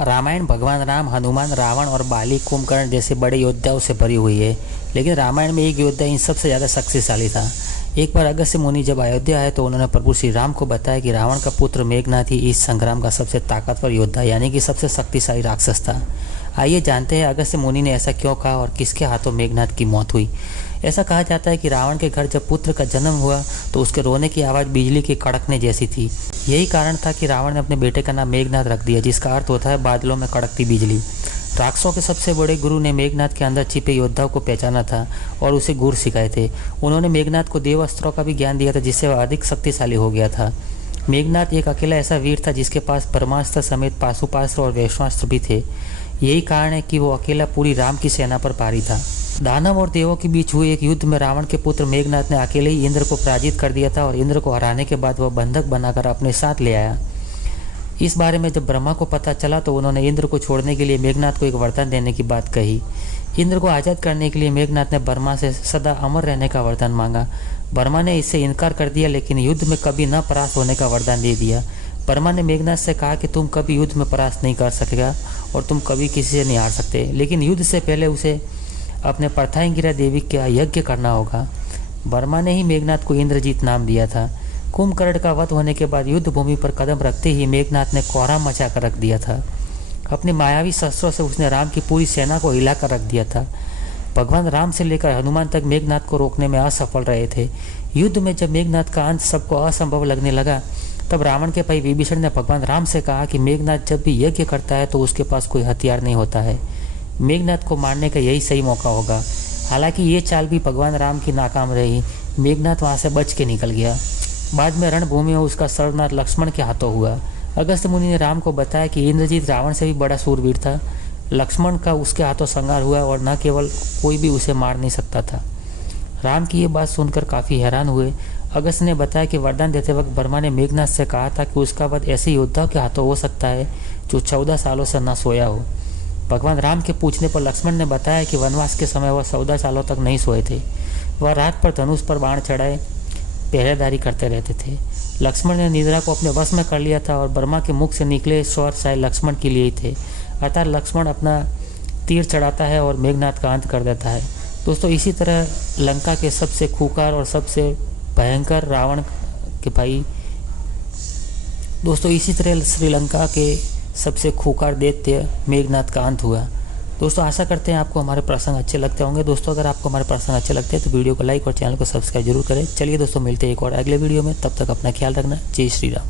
रामायण भगवान राम, हनुमान, रावण और बाली, कुंभकर्ण जैसे बड़े योद्धाओं से भरी हुई है। लेकिन रामायण में एक योद्धा इन सबसे ज़्यादा शक्तिशाली था। एक बार अगस्त्य मुनि जब अयोध्या आए तो उन्होंने प्रभु श्री राम को बताया कि रावण का पुत्र मेघनाथ ही इस संग्राम का सबसे ताकतवर योद्धा यानी कि सबसे शक्तिशाली राक्षस था। आइए जानते हैं अगस्त्य मुनि ने ऐसा क्यों कहा और किसके हाथों मेघनाथ की मौत हुई। ऐसा कहा जाता है कि रावण के घर जब पुत्र का जन्म हुआ तो उसके रोने की आवाज़ बिजली के कड़कने जैसी थी। यही कारण था कि रावण ने अपने बेटे का नाम मेघनाथ रख दिया, जिसका अर्थ होता है बादलों में कड़कती बिजली। राक्षसों के सबसे बड़े गुरु ने मेघनाथ के अंदर छिपे योद्धाओं को पहचाना था और उसे गुर सिखाए थे। उन्होंने मेघनाथ को देव अस्त्रों का भी ज्ञान दिया था, जिससे वह अधिक शक्तिशाली हो गया था। मेघनाथ एक अकेला ऐसा वीर था जिसके पास परमास्त्र समेत पाशुपास्त्र और वैश्वास्त्र भी थे। यही कारण है कि वो अकेला पूरी राम की सेना पर भारी था। दानव और देवों के बीच हुए एक युद्ध में रावण के पुत्र मेघनाथ ने अकेले ही इंद्र को पराजित कर दिया था और इंद्र को हराने के बाद वह बंधक बनाकर अपने साथ ले आया। इस बारे में जब ब्रह्मा को पता चला तो उन्होंने इंद्र को छोड़ने के लिए मेघनाथ को एक वरदान देने की बात कही। इंद्र को आज़ाद करने के लिए मेघनाथ ने ब्रह्मा से सदा अमर रहने का वरदान मांगा। ब्रह्मा ने इससे इनकार कर दिया, लेकिन युद्ध में कभी न परास्त होने का वरदान दे दिया। ब्रह्मा ने मेघनाथ से कहा कि तुम कभी युद्ध में परास्त नहीं कर सकेगा और तुम कभी किसी से नहीं हार सकते, लेकिन युद्ध से पहले उसे अपने प्रथांगिरा देवी का यज्ञ करना होगा। ब्रह्मा ने ही मेघनाथ को इंद्रजीत नाम दिया था। कुंभकर्ण का वध होने के बाद युद्ध भूमि पर कदम रखते ही मेघनाथ ने कोहराम मचा कर रख दिया था। अपने मायावी शस्त्रों से उसने राम की पूरी सेना को हिलाकर रख दिया था। भगवान राम से लेकर हनुमान तक मेघनाथ को रोकने में असफल रहे थे। युद्ध में जब मेघनाथ का अंत सबको असंभव लगने लगा तब रावण के भाई विभीषण ने भगवान राम से कहा कि मेघनाथ जब भी यज्ञ करता है तो उसके पास कोई हथियार नहीं होता है। मेघनाथ को मारने का यही सही मौका होगा। हालांकि ये चाल भी भगवान राम की नाकाम रही। मेघनाथ वहाँ से बच के निकल गया। बाद में रणभूमि में उसका सर्वनाश लक्ष्मण के हाथों हुआ। अगस्त्य मुनि ने राम को बताया कि इंद्रजीत रावण से भी बड़ा सूरवीर था। लक्ष्मण का उसके हाथों संहार हुआ और न केवल कोई भी उसे मार नहीं सकता था। राम की ये बात सुनकर काफ़ी हैरान हुए। अगस्त्य ने बताया कि वरदान देते वक्त ब्रह्मा ने मेघनाथ से कहा था कि उसका वध ऐसे योद्धाओं के हाथों हो सकता है जो 14 सालों से न सोया हो। भगवान राम के पूछने पर लक्ष्मण ने बताया कि वनवास के समय वह 14 सालों तक नहीं सोए थे। वह रात पर धनुष पर बाण चढ़ाए पहरेदारी करते रहते थे। लक्ष्मण ने निद्रा को अपने वश में कर लिया था और ब्रह्मा के मुख से निकले स्वर शायद लक्ष्मण के लिए ही थे। अर्थात लक्ष्मण अपना तीर चढ़ाता है और मेघनाथ का अंत कर देता है। दोस्तों, इसी तरह लंका के सबसे खूंखार और सबसे भयंकर रावण के भाई दोस्तों इसी तरह श्रीलंका के सबसे खूंखार दैत्य मेघनाथ का अंत हुआ। दोस्तों, आशा करते हैं आपको हमारे प्रसंग अच्छे लगते होंगे। दोस्तों, अगर आपको हमारे प्रसंग अच्छे लगते हैं तो वीडियो को लाइक और चैनल को सब्सक्राइब जरूर करें। चलिए दोस्तों, मिलते हैं एक और अगले वीडियो में। तब तक अपना ख्याल रखना। जय श्री राम।